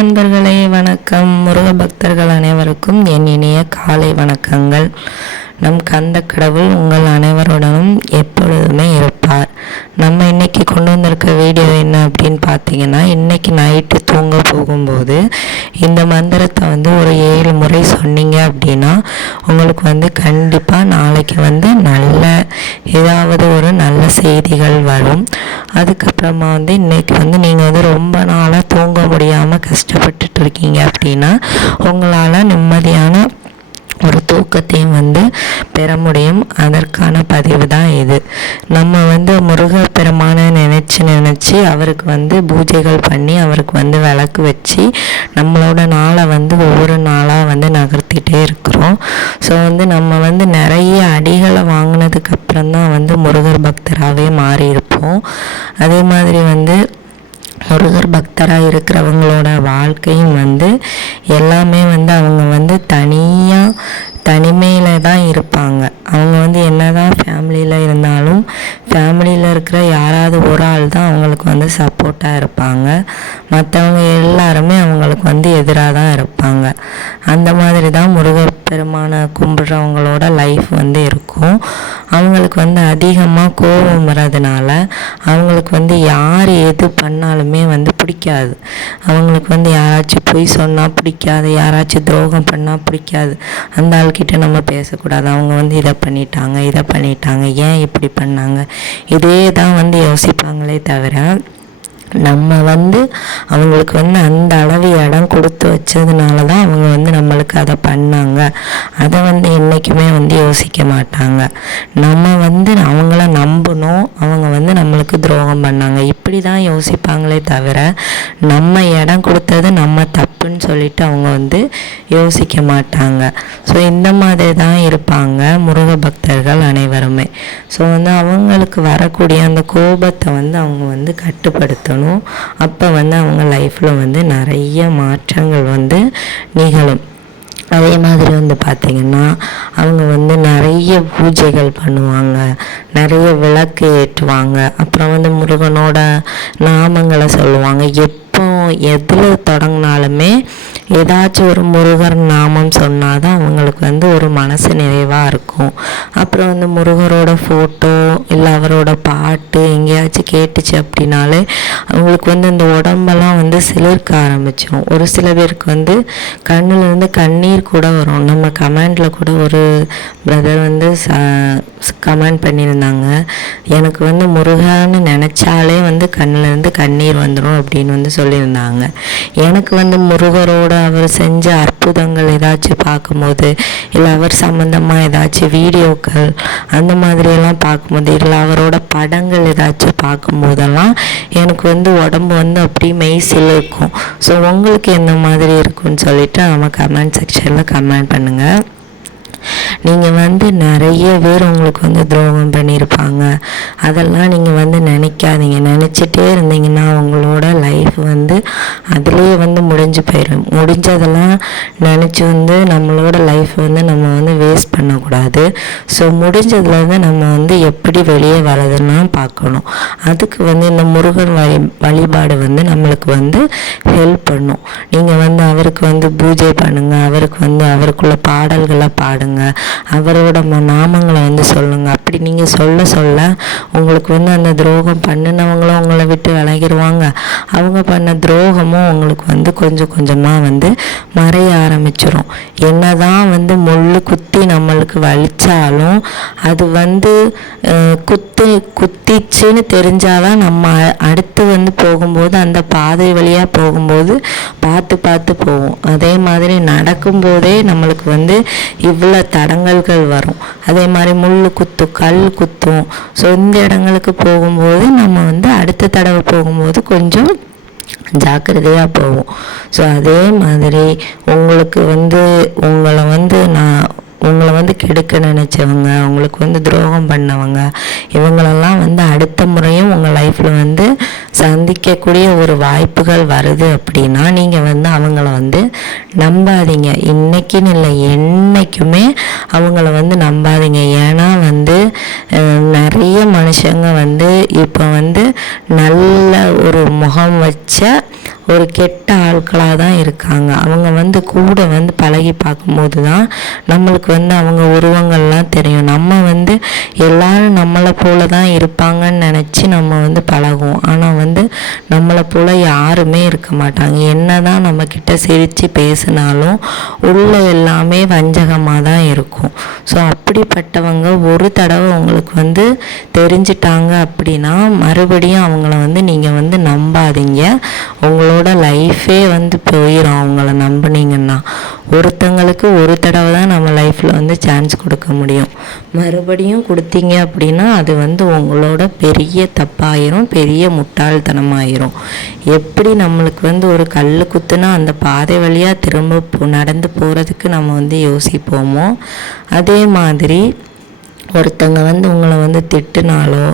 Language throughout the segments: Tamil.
நண்பர்களே வணக்கம். முருக பக்தர்கள் அனைவருக்கும் என் இனிய காலை வணக்கங்கள். நம் கந்த கடவுள் உங்கள் அனைவருடனும் எப்பொழுதுமே இருப்பார். நம்ம இன்னைக்கு கொண்டு வந்திருக்க வீடியோ என்ன அப்படின்னு பார்த்தீங்கன்னா, இன்னைக்கு நைட்டு தூங்க போகும்போது இந்த மந்திரத்தை ஒரு 7 முறை சொன்னீங்க அப்படின்னா உங்களுக்கு கண்டிப்பாக நாளைக்கு நல்ல ஏதாவது ஒரு நல்ல செய்திகள் வரும். அதுக்கப்புறமா இன்னைக்கு நீங்கள் ரொம்ப நாளாக தூங்க முடியாமல் கஷ்டப்பட்டுட்டு இருக்கீங்க அப்படின்னா உங்களால் நிம்மதியான ஒரு தூக்கத்தையும் பெற முடியும். அதற்கான பதிவு தான் இது. நம்ம முருகப்பெருமானை நினச்சி அவருக்கு பூஜைகள் பண்ணி அவருக்கு விளக்கு வச்சு நம்மளோட நாளை ஒவ்வொரு நாளாக நகர்த்திட்டே இருக்கிறோம். ஸோ நம்ம நிறைய அடிகளை வாங்கினதுக்கு அப்புறம் தான் முருகர் பக்தராகவே மாறி இருப்போம். அதே மாதிரி முருகர் பக்தராக இருக்கிறவங்களோட வாழ்க்கையும் எல்லாமே அவங்க தனிமையில் தான் இருப்பாங்க. அவங்க என்னதான் ஃபேமிலியில் இருந்தாலும் ஃபேமிலியில் இருக்கிற யாராவது ஒரு ஆள் தான் அவங்களுக்கு சப்போர்ட்டாக இருப்பாங்க. மற்றவங்க எல்லாருமே அவங்களுக்கு எதிராக தான் இருப்பாங்க. அந்த மாதிரி தான் முருகர் பெருமானை கும்பிட்றவங்களோட லைஃப் இருக்கும். அவங்களுக்கு அதிகமாக கோபம் வர்றதுனால அவங்களுக்கு யார் எது பண்ணாலுமே பிடிக்காது. அவங்களுக்கு யாராச்சும் பொய் சொன்னால் பிடிக்காது, யாராச்சும் துரோகம் பண்ணால் பிடிக்காது. அந்த ஆள்கிட்ட நம்ம பேசக்கூடாது. அவங்க இதை பண்ணிட்டாங்க, ஏன் இப்படி பண்ணாங்க, இதே தான் யோசிப்பாங்களே தவிர நம்ம அவங்களுக்கு அந்த அளவு இடம் கொடுத்து வச்சதுனால தான் அவங்க நம்மளுக்கு அதை பண்ணாங்க. அதை என்றைக்குமே யோசிக்க மாட்டாங்க. நம்ம அவங்கள நம்பணும், அவங்க நம்மளுக்கு துரோகம் பண்ணாங்க, இப்படி தான் யோசிப்பாங்களே தவிர நம்ம இடம் கொடுத்தது நம்ம தப்புன்னு சொல்லிட்டு அவங்க யோசிக்க மாட்டாங்க. ஸோ இந்த மாதிரி தான் இருப்பாங்க முருக பக்தர்கள் அனைவருமே. ஸோ அவங்களுக்கு வரக்கூடிய அந்த கோபத்தை அவங்க கட்டுப்படுத்தணும். அப்போ அவங்க லைஃப்பில் நிறைய மாற்றங்கள் நிகழும். அதே மாதிரி பார்த்திங்கன்னா அவங்க நிறைய பூஜைகள் பண்ணுவாங்க, நிறைய விளக்கு ஏற்றுவாங்க, அப்புறம் முருகனோட நாமங்களை சொல்லுவாங்க. எப்போ எதில் தொடங்கினாலுமே ஏதாச்சும் ஒரு முருகர் நாமம் சொன்னால் தான் அவங்களுக்கு ஒரு மனசு நிறைவாக இருக்கும். அப்புறம் முருகரோட ஃபோட்டோ இல்லை அவரோட பாட்டு எங்கேயாச்சும் கேட்டுச்சு அப்படின்னாலே அவங்களுக்கு இந்த உடம்பெல்லாம் சிலிர்க்க ஆரம்பிச்சிடும். ஒரு சில பேருக்கு கண்ணுலேருந்து கண்ணீர் கூட வரும். நம்ம கமெண்டில் கூட ஒரு பிரதர் கமெண்ட் பண்ணியிருந்தாங்க, எனக்கு முருகன்னு நினச்சாலே கண்ணுலேருந்து கண்ணீர் வந்துடும் அப்படின்னு சொல்லியிருந்தாங்க. எனக்கு முருகரோட அவர் செஞ்ச அற்புதங்கள் ஏதாச்சும் பார்க்கும்போது இல்லை அவர் சம்மந்தமாக ஏதாச்சும் வீடியோக்கள் அந்த மாதிரியெல்லாம் பார்க்கும்போது இல்லை அவரோட படங்கள் ஏதாச்சும் பார்க்கும்போதெல்லாம் எனக்கு உடம்பு அப்படி மெய்சில் இருக்கும். ஸோ உங்களுக்கு எந்த மாதிரி இருக்குன்னு சொல்லிட்டு நம்ம கமெண்ட் செக்ஷனில் கமெண்ட் பண்ணுங்கள். நீங்கள் நிறைய பேர் உங்களுக்கு துரோகம் பண்ணியிருப்பாங்க. அதெல்லாம் நீங்கள் நினைக்காதீங்க. நினச்சிட்டே இருந்தீங்கன்னா உங்களோட லைஃப் அதுலேயே முடிஞ்சு போயிடும். முடிஞ்சதெல்லாம் நினச்சி நம்மளோட லைஃப் நம்ம வேஸ்ட் பண்ணக்கூடாது. ஸோ முடிஞ்சதுலேருந்து நம்ம எப்படி வெளியே வரதுன்னா பார்க்கணும். அதுக்கு இந்த முருகன் வழிபாடு நம்மளுக்கு ஹெல்ப் பண்ணும். நீங்கள் அவருக்கு பூஜை பண்ணுங்கள், அவருக்கு அவருக்குள்ள பாடல்களை பாடுங்க, அவரோட நாமங்களை சொல்லுங்க. அப்படி நீங்கள் சொல்ல உங்களுக்கு அந்த துரோகம் பண்ணினவங்களும் உங்களை விட்டு விலகிடுவாங்க. அவங்க பண்ண துரோகமும் உங்களுக்கு கொஞ்சம் கொஞ்சமாக மறைய ஆரம்பிச்சிடும். என்னதான் முள்ளு குத்தி நம்மளுக்கு வலிச்சாலும் அது குத்திச்சுன்னு தெரிஞ்சாதான் நம்ம அடுத்து போகும்போது அந்த பாதை வழியாக போகும்போது பார்த்து போவோம். அதே மாதிரி நடக்கும்போதே நம்மளுக்கு இவ்வளோ தடங்கல்கள் வரும். அதே மாதிரி முள் குத்தும், கல் குத்தும். ஸோ இந்த இடங்களுக்கு போகும்போது நம்ம அடுத்த தடவை போகும்போது கொஞ்சம் ஜாக்கிரதையாக போவோம். ஸோ அதே மாதிரி உங்களுக்கு உங்களை கெடுக்க நினச்சவங்க, உங்களுக்கு துரோகம் பண்ணவங்க, இவங்களெல்லாம் அடுத்த முறையும் உங்கள் லைஃப்பில் சந்திக்கக்கூடிய ஒரு வாய்ப்புகள் வருது அப்படின்னா நீங்கள் அவங்கள நம்பாதீங்க. இன்னைக்குன்னு இல்லை, என்றைக்குமே அவங்கள நம்பாதீங்க. ஏன்னா நிறைய மனுஷங்க இப்போ நல்ல ஒரு முகம் வச்ச ஒரு கெட்ட ஆட்களாக தான் இருக்காங்க. அவங்க வந்து கூட வந்து பழகி பார்க்கும்போது தான் நம்மளுக்கு வந்து அவங்க உருவங்கள்லாம் தெரியும். நம்ம வந்து எல்லாரும் நம்மளை போல தான் இருப்பாங்கன்னு நினச்சி நம்ம வந்து பழகுவோம். ஆனால் வந்து நம்மளை போல் யாருமே இருக்க மாட்டாங்க. என்ன தான் நம்மக்கிட்ட சிரித்து பேசினாலும் உள்ள எல்லாமே வஞ்சகமாக தான் இருக்கும். ஸோ அப்படிப்பட்டவங்க ஒரு தடவை உங்களுக்கு வந்து தெரிஞ்சிட்டாங்க அப்படின்னா மறுபடியும் அவங்கள வந்து நீங்கள் வந்து நம்பாதீங்க. உங்களோட லைஃபே வந்து போயிடும் அவங்கள நம்புனீங்கன்னா. ஒருத்தங்களுக்கு ஒரு தடவை தான் நம்ம லைஃப்பில் வந்து சான்ஸ் கொடுக்க முடியும். மறுபடியும் கொடுத்தீங்க அப்படின்னா அது வந்து உங்களோட பெரிய தப்பாயிரும், பெரிய முட்டாள்தனமாயிரும். எப்படி நம்மளுக்கு வந்து ஒரு கல் குத்துனா அந்த பாதை வழியாக திரும்ப நடந்து போகிறதுக்கு நம்ம வந்து யோசிப்போமோ, அதே மாதிரி ஒருத்தங்க வந்து உங்களை வந்து திட்டுனாலோ,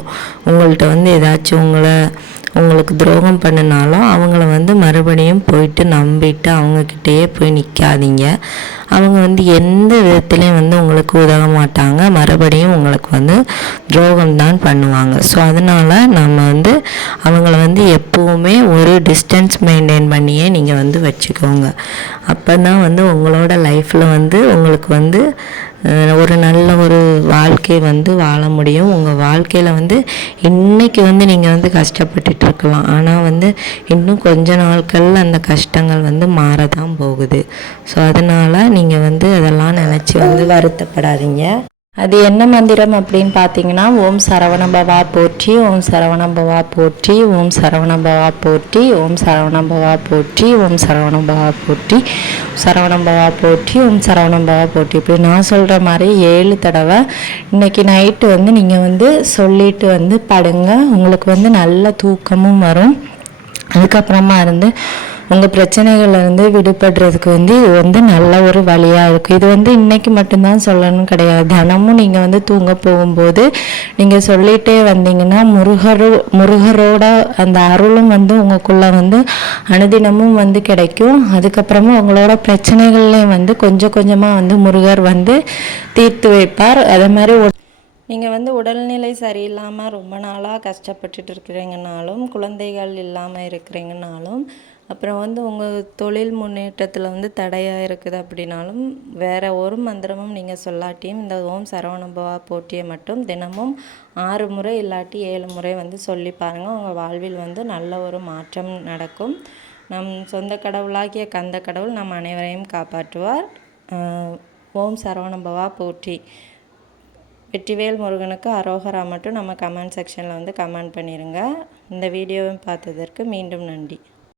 உங்கள்கிட்ட வந்து ஏதாச்சும் உங்களுக்கு துரோகம் பண்ணினாலும் அவங்கள வந்து மறுபடியும் போயிட்டு நம்பிட்டு அவங்கக்கிட்டேயே போய் நிற்காதீங்க. அவங்க வந்து எந்த விதத்துலேயும் வந்து உங்களுக்கு உதவ மாட்டாங்க. மறுபடியும் உங்களுக்கு வந்து துரோகம்தான் பண்ணுவாங்க. ஸோ அதனால் நம்ம வந்து அவங்கள வந்து எப்போவுமே ஒரு டிஸ்டன்ஸ் மெயின்டைன் பண்ணியே நீங்கள் வந்து வச்சுக்கோங்க. அப்போ தான் வந்து உங்களோட லைஃப்பில் வந்து உங்களுக்கு வந்து ஒரு நல்ல ஒரு வாழ்க்கை வந்து வாழ முடியும். உங்கள் வாழ்க்கையில் வந்து இன்றைக்கி வந்து நீங்கள் வந்து கஷ்டப்பட்டுட்டு இருக்கலாம். ஆனால் வந்து இன்னும் கொஞ்ச நாட்களில் அந்த கஷ்டங்கள் வந்து மாறதான் போகுது. ஸோ அதனால் நீங்கள் வந்து அதெல்லாம் நினச்சி வந்து வருத்தப்படாதீங்க. அது என்ன மந்திரம் அப்படின்னு பார்த்தீங்கன்னா, ஓம் சரவணபவா போற்றி, ஓம் சரவணபவா போற்றி, ஓம் சரவணபவா போற்றி, ஓம் சரவணபவா போற்றி, ஓம் சரவணபவா போற்றி, சரவணபவா போற்றி, ஓம் சரவணபவா போற்றி. இப்படி நான் சொல்கிற மாதிரி 7 தடவை இன்றைக்கி நைட்டு வந்து நீங்கள் வந்து சொல்லிட்டு வந்து படுங்க. உங்களுக்கு வந்து நல்ல தூக்கமும் வரும். அதுக்கப்புறமா இருந்து உங்கள் பிரச்சனைகள்லேருந்து விடுபடுறதுக்கு வந்து இது வந்து நல்ல ஒரு வழியாக இருக்குது. இது வந்து இன்றைக்கி மட்டும்தான் சொல்லணும் கிடையாது. தினமும் நீங்கள் வந்து தூங்க போகும்போது நீங்கள் சொல்லிகிட்டே வந்தீங்கன்னா முருகரோட அந்த அருளும் வந்து உங்களுக்குள்ளே வந்து அனுதினமும் வந்து கிடைக்கும். அதுக்கப்புறமா உங்களோட பிரச்சனைகள்லேயும் வந்து கொஞ்சம் கொஞ்சமாக வந்து முருகர் வந்து தீர்த்து வைப்பார். அதே மாதிரி நீங்கள் வந்து உடல்நிலை சரியில்லாமல் ரொம்ப நாளாக கஷ்டப்பட்டுட்டு இருக்கிறீங்கனாலும், குழந்தைகள் இல்லாமல் இருக்கிறீங்கனாலும், அப்புறம் வந்து உங்கள் தொழில் முன்னேற்றத்தில் வந்து தடையாக இருக்குது அப்படின்னாலும், வேறு ஒரு மந்திரமும் நீங்கள் சொல்லாட்டியும் இந்த ஓம் சரவணபவா போற்றியை மட்டும் தினமும் 6 முறை இல்லாட்டி 7 முறை வந்து சொல்லி பாருங்கள். உங்கள் வாழ்வில் வந்து நல்ல ஒரு மாற்றம் நடக்கும். நம் சொந்த கடவுளாகிய கந்த கடவுள் நம் அனைவரையும் காப்பாற்றுவார். ஓம் சரவணபவா போற்றி. வெற்றிவேல் முருகனுக்கு அரோகரா மட்டும் நம்ம கமெண்ட் செக்ஷனில் வந்து கமெண்ட் பண்ணிடுங்க. இந்த வீடியோவை பார்த்ததற்கு மீண்டும் நன்றி.